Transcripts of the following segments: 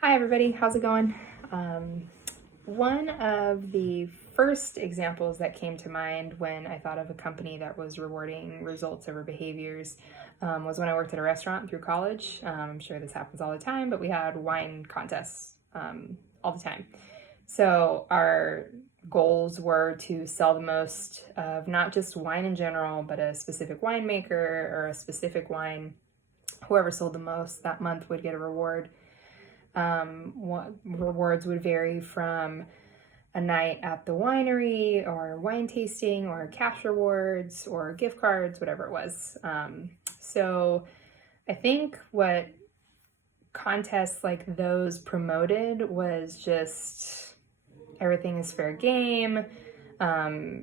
Hi everybody, how's it going? One of the first examples that came to mind when I thought of a company that was rewarding results over behaviors was when I worked at a restaurant through college. I'm sure this happens all the time, but we had wine contests all the time. So our goals were to sell the most of not just wine in general, but a specific winemaker or a specific wine. Whoever sold the most that month would get a reward. What rewards would vary from a night at the winery or wine tasting or cash rewards or gift cards, whatever it was. So I think what contests like those promoted was just everything is fair game.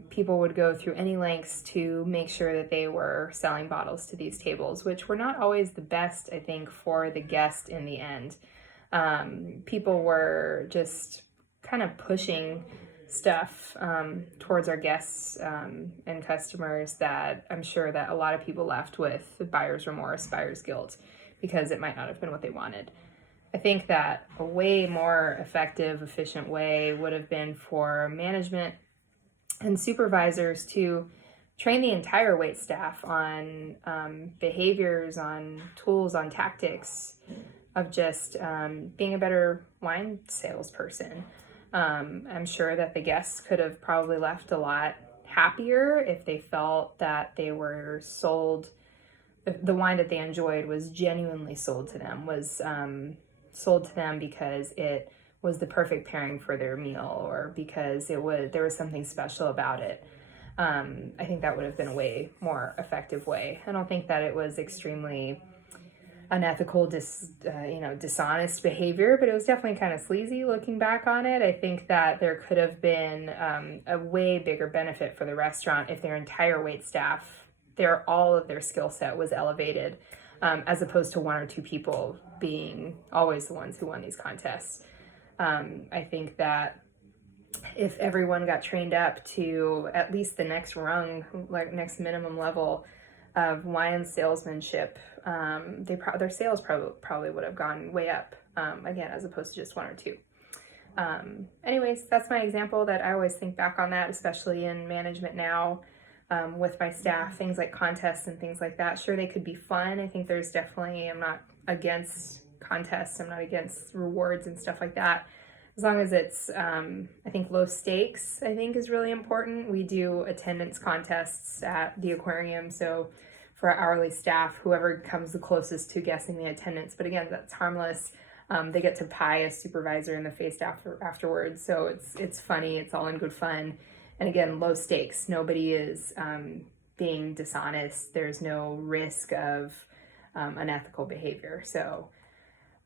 People would go through any lengths to make sure that they were selling bottles to these tables, which were not always the best, I think, for the guest in the end. People were just kind of pushing stuff towards our guests and customers that I'm sure that a lot of people left with buyer's remorse, buyer's guilt, because it might not have been what they wanted. I think that a way more effective, efficient way would have been for management and supervisors to train the entire wait staff on behaviors, on tools, on tactics of just being a better wine salesperson. I'm sure that the guests could have probably left a lot happier if they felt that they were sold, the wine that they enjoyed was genuinely sold to them, was sold to them because it was the perfect pairing for their meal or because there was something special about it. I think that would have been a way more effective way. I don't think that it was extremely unethical, dishonest behavior, but it was definitely kind of sleazy looking back on it. I think that there could have been a way bigger benefit for the restaurant if their entire wait staff, all of their skill set was elevated, as opposed to one or two people being always the ones who won these contests. I think that if everyone got trained up to at least the next rung, like next minimum level of wine salesmanship, their sales probably would have gone way up, again, as opposed to just one or two. Anyways, that's my example that I always think back on that, especially in management now, with my staff, things like contests and things like that. Sure, they could be fun. I think there's definitely, I'm not against contests. I'm not against rewards and stuff like that. As long as it's, I think low stakes, I think is really important. We do attendance contests at the aquarium. So for our hourly staff, whoever comes the closest to guessing the attendance, but again, that's harmless. They get to pie a supervisor in the face afterwards. So it's funny. It's all in good fun. And again, low stakes. Nobody is being dishonest. There's no risk of unethical behavior. So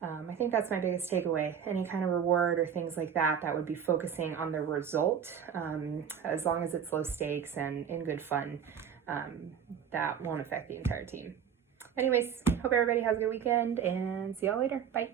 I think that's my biggest takeaway. Any kind of reward or things like that would be focusing on the result, as long as it's low stakes and in good fun, that won't affect the entire team. Anyways, hope everybody has a good weekend and see y'all later. Bye.